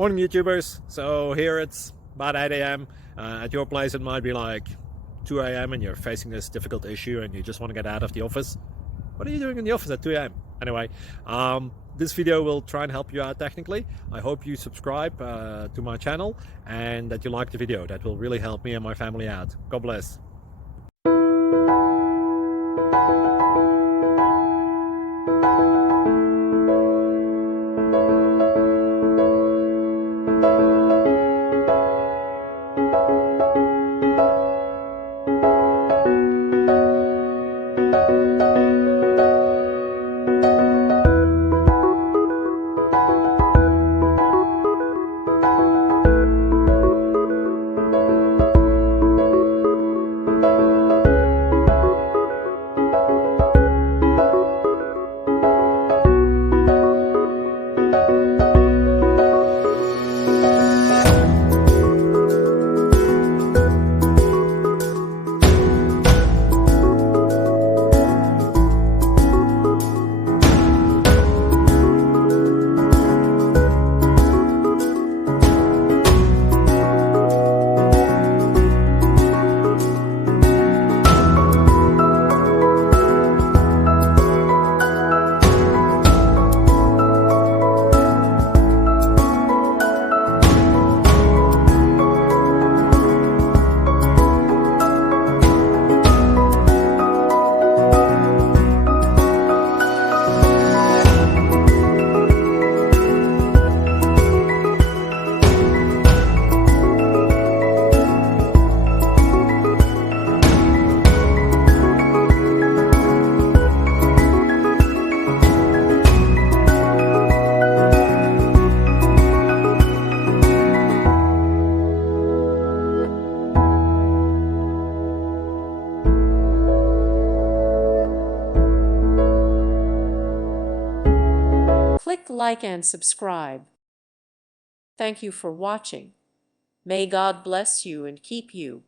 Morning YouTubers. So here it's about 8 a.m. At your place it might be like 2 a.m. and you're facing this difficult issue and you just want to get out of the office. What are you doing in the office at 2 a.m.? Anyway, this video will try and help you out technically. I hope you subscribe to my channel and that you like the video. That will really help me and my family out. God bless. Click like and subscribe. Thank you for watching. May God bless you and keep you.